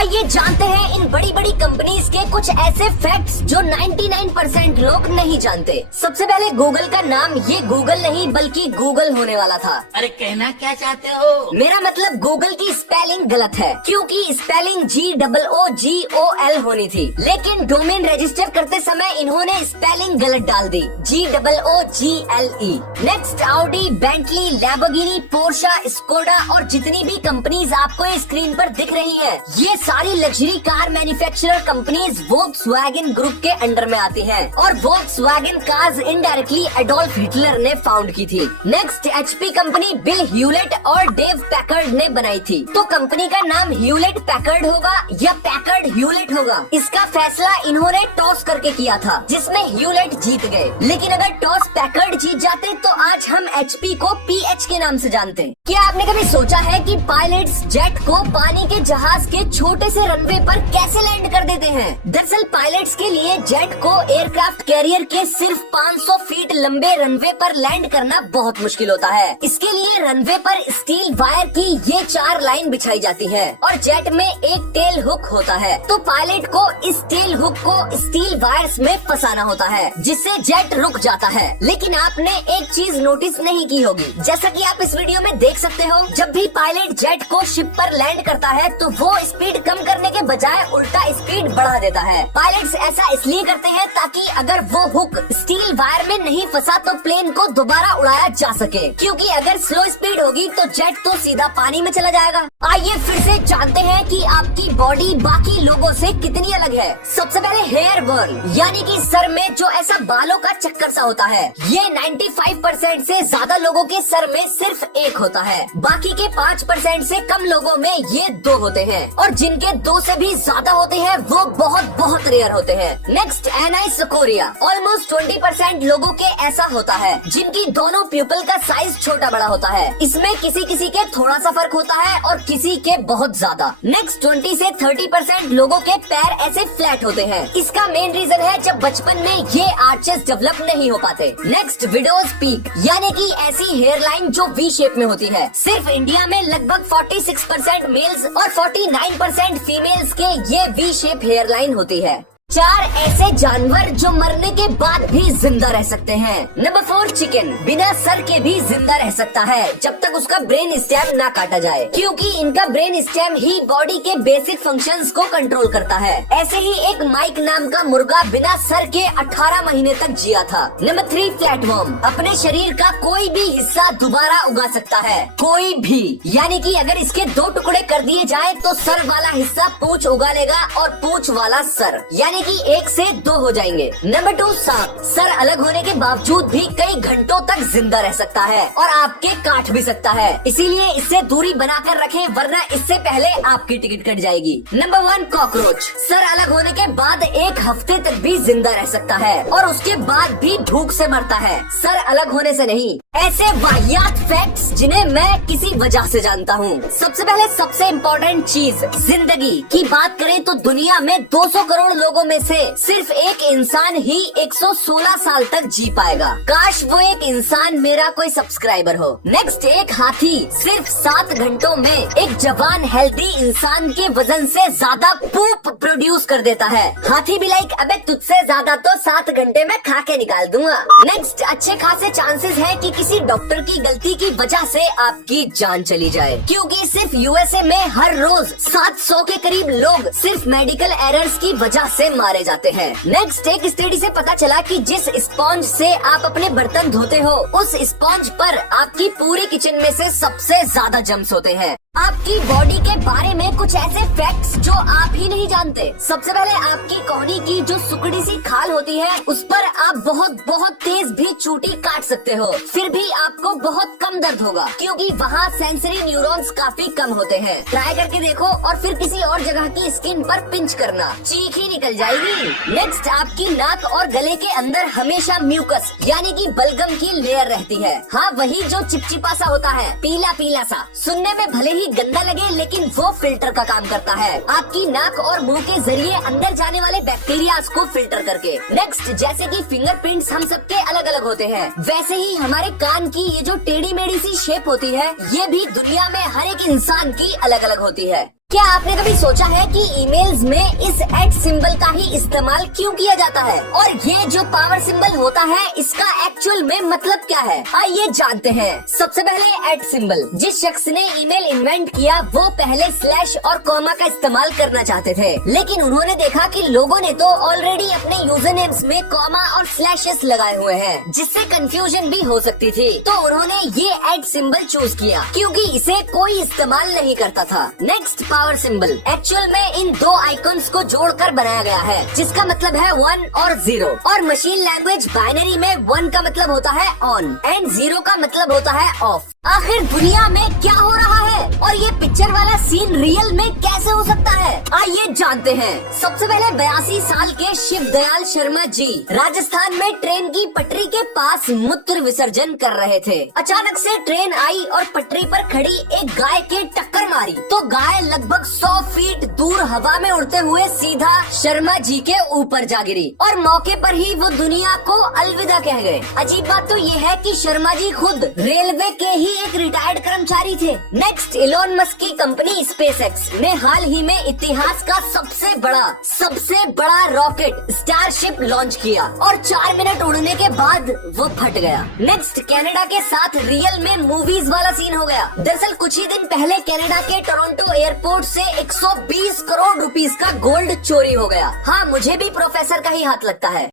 आइए जानते हैं इन बड़ी बड़ी कंपनीज के कुछ ऐसे फैक्ट्स जो 99% लोग नहीं जानते। सबसे पहले गूगल का नाम ये गूगल नहीं बल्कि गूगल होने वाला था। अरे कहना क्या चाहते हो? मेरा मतलब गूगल की स्पेलिंग गलत है क्योंकि स्पेलिंग GOOGOL होनी थी, लेकिन डोमेन रजिस्टर करते समय इन्होंने स्पेलिंग गलत डाल दी, GOOGLE। Next Audi, Bentley, Lamborghini, Portia, Skoda और जितनी भी कंपनीज आपको ये स्क्रीन पर दिख रही है, ये सारी luxury car manufacturer companies Volkswagen group के अंडर में आती हैं और Volkswagen cars indirectly Adolf Hitler ने फाउंड की थी। Next HP company bill Hewlett और डेव पैकर्ड ने बनाई थी। तो कंपनी का नाम ह्यूलेट पैकर्ड होगा या पैकर्ड ह्यूलेट होगा, इसका फैसला इन्होंने टॉस करके किया था, जिसमें ह्यूलेट जीत गए। लेकिन अगर टॉस पैकर्ड जीत जाते तो आज हम HP को PH के नाम से जानते। क्या आपने कभी सोचा है कि पायलट्स जेट को पानी के जहाज के छोटे से रनवे पर कैसे लैंड कर देते हैं? दरअसल पायलट्स के लिए जेट को एयरक्राफ्ट कैरियर के सिर्फ 500 फीट लंबे रनवे पर लैंड करना बहुत मुश्किल होता है। इसके लिए रनवे पर स्टील वायर की ये 4 लाइन बिछाई जाती है और जेट में एक टेल हुक होता है। तो पायलट को इस टेल हुक को स्टील वायर्स में फंसाना होता है, जिससे जेट रुक जाता है। लेकिन आपने एक चीज नोटिस नहीं की होगी, जैसा कि आप इस वीडियो में देख सकते हो, जब भी पायलट जेट को शिप पर लैंड करता है तो वो स्पीड कम करने के बजाय उल्टा स्पीड बढ़ा देता है। पायलट्स ऐसा इसलिए करते हैं ताकि अगर वो हुक स्टील वायर में नहीं फंसा तो प्लेन को दोबारा उड़ाया जा सके, क्योंकि अगर स्लो स्पीड होगी तो जेट तो सीधा पानी में चला जाएगा। आइए फिर से जानते हैं कि आपकी बॉडी बाकी लोगों से कितनी अलग है। सबसे पहले हेयर बर्न, यानी कि सर में जो ऐसा बालों का चक्कर सा होता है, ये 95% से ज्यादा लोगों के सर में सिर्फ एक होता है। बाकी के 5% से कम लोगों में ये 2 होते हैं और जिनके 2 से भी ज्यादा होते हैं वो बहुत बहुत रेयर होते हैं। नेक्स्ट एनाइसोकोरिया, ऑलमोस्ट 20% लोगों के ऐसा होता है जिनकी दोनों प्यूपल का साइज छोटा बड़ा होता है। इसमें किसी किसी के थोड़ा सा फर्क होता है और किसी के बहुत ज्यादा। नेक्स्ट 20 से 30% लोगों के पैर ऐसे फ्लैट होते हैं। इसका मेन रीजन है जब बचपन में ये आर्चेस डेवलप नहीं हो पाते। नेक्स्ट विडोज पीक, यानी कि ऐसी हेयर लाइन जो V शेप में होती है। सिर्फ इंडिया में लगभग 46% मेल्स और 49% फीमेल्स के ये V शेप हेयर लाइन होती है। 4 ऐसे जानवर जो मरने के बाद भी जिंदा रह सकते हैं। नंबर 4 चिकन, बिना सर के भी जिंदा रह सकता है जब तक उसका ब्रेन स्टेम ना काटा जाए, क्योंकि इनका ब्रेन स्टेम ही बॉडी के बेसिक फंक्शंस को कंट्रोल करता है। ऐसे ही एक माइक नाम का मुर्गा बिना सर के 18 महीने तक जिया था। नंबर 3 फ्लैटवर्म, अपने शरीर का कोई भी हिस्सा दोबारा उगा सकता है, कोई भी, यानी कि अगर इसके 2 टुकड़े कर दिए जाए तो सर वाला हिस्सा पूंछ उगा लेगा और पूंछ वाला सर, यानी कि 1 से 2 हो जाएंगे। नंबर 2 सांप, सर अलग होने के बावजूद भी कई घंटों तक जिंदा रह सकता है और आपके काट भी सकता है, इसीलिए इससे दूरी बनाकर रखें वरना इससे पहले आपकी टिकट कट जाएगी। नंबर 1 कॉकरोच, सर अलग होने के बाद 1 हफ्ते तक भी जिंदा रह सकता है और उसके बाद भी भूख से मरता है, सर अलग होने से नहीं। ऐसे वाहियात फैक्ट्स जिन्हें मैं किसी वजह से जानता हूँ। सबसे पहले सबसे इम्पोर्टेंट चीज, जिंदगी की बात करें तो दुनिया में 200 करोड़ लोगों में से सिर्फ एक इंसान ही 116 साल तक जी पाएगा। काश वो एक इंसान मेरा कोई सब्सक्राइबर हो। नेक्स्ट, एक हाथी सिर्फ 7 घंटों में एक जवान हेल्दी इंसान के वजन से ज्यादा पूप प्रोड्यूस कर देता है। हाथी भी लाइक, अबे तुझसे ज्यादा तो 7 घंटे में खा के निकाल दूंगा। नेक्स्ट, अच्छे खासे चांसेस है कि किसी डॉक्टर की गलती की वजह से आपकी जान चली जाए, क्योंकि सिर्फ USA में हर रोज 700 के करीब लोग सिर्फ मेडिकल एरर्स की वजह से मारे जाते हैं। नेक्स्ट, एक स्टडी से पता चला कि जिस स्पॉन्ज से आप अपने बर्तन धोते हो उस स्पॉन्ज पर आपकी पूरी किचन में से सबसे ज्यादा जम्स होते हैं। आपकी बॉडी के बारे में कुछ ऐसे फैक्ट्स जो आप ही नहीं जानते। सबसे पहले, आपकी कोहनी की जो सुकड़ी सी खाल होती है उस पर आप बहुत बहुत तेज भी चूटी काट सकते हो, फिर भी आपको बहुत कम दर्द होगा, क्योंकि वहाँ सेंसरी न्यूरॉन्स काफी कम होते हैं। ट्राई करके देखो और फिर किसी और जगह की स्किन पर पिंच करना, चीख ही निकल जाएगी। नेक्स्ट, आपकी नाक और गले के अंदर हमेशा म्यूकस यानी कि बलगम की लेयर रहती है। हाँ, वही जो चिपचिपा सा होता है, पीला पीला सा, सुनने में भले ही गंदा लगे लेकिन वो फिल्टर का काम करता है, आपकी नाक और मुंह के जरिए अंदर जाने वाले बैक्टीरिया को फिल्टर करके। नेक्स्ट, जैसे कि फिंगरप्रिंट्स हम सबके अलग अलग होते हैं, वैसे ही हमारे कान की ये जो टेढ़ी मेढ़ी सी शेप होती है ये भी दुनिया में हर एक इंसान की अलग अलग होती है। क्या आपने कभी सोचा है कि ईमेल्स में इस एट सिंबल का ही इस्तेमाल क्यों किया जाता है और ये जो पावर सिंबल होता है इसका एक्चुअल में मतलब क्या है? आइए जानते हैं। सबसे पहले एट सिंबल। जिस शख्स ने ईमेल इन्वेंट किया वो पहले स्लैश और कॉमा का इस्तेमाल करना चाहते थे, लेकिन उन्होंने देखा कि लोगों ने तो ऑलरेडी अपने यूजर नेम्स में कॉमा और स्लैशेस लगाए हुए हैं, जिससे कंफ्यूजन भी हो सकती थी। तो उन्होंने ये एट सिंबल चूज किया क्योंकि इसे कोई इस्तेमाल नहीं करता था। Next, power symbol. एक्चुअल में इन दो आइकन्स को जोड़कर बनाया गया है, जिसका मतलब है 1 और 0। और मशीन लैंग्वेज बाइनरी में 1 का मतलब होता है ऑन एंड 0 का मतलब होता है ऑफ। आखिर दुनिया में क्या हो रहा है और ये पिक्चर वाला सीन रियल में कैसे हो सकता है? आइए जानते हैं। सबसे पहले 82 साल के शिव दयाल शर्मा जी राजस्थान में ट्रेन की पटरी के पास मूत्र विसर्जन कर रहे थे। अचानक से ट्रेन आई और पटरी पर खड़ी एक गाय के टक्कर मारी, तो गाय लगभग 100 फीट दूर हवा में उड़ते हुए सीधा शर्मा जी के ऊपर जा गिरी और मौके पर ही वो दुनिया को अलविदा कह गए। अजीब बात तो ये है कि शर्मा जी खुद रेलवे के ही एक रिटायर्ड कर्मचारी थे। नेक्स्ट, इलोन मस्क की कंपनी स्पेसएक्स ने हाल ही में इतिहास का सबसे बड़ा रॉकेट स्टारशिप लॉन्च किया और 4 मिनट उड़ने के बाद वो फट गया। नेक्स्ट, कनाडा के साथ रियल में मूवीज वाला सीन हो गया। दरअसल कुछ ही दिन पहले कनाडा के टोरंटो एयरपोर्ट से 120 करोड़ रुपीस का गोल्ड चोरी हो गया। हाँ, मुझे भी प्रोफेसर का ही हाथ लगता है।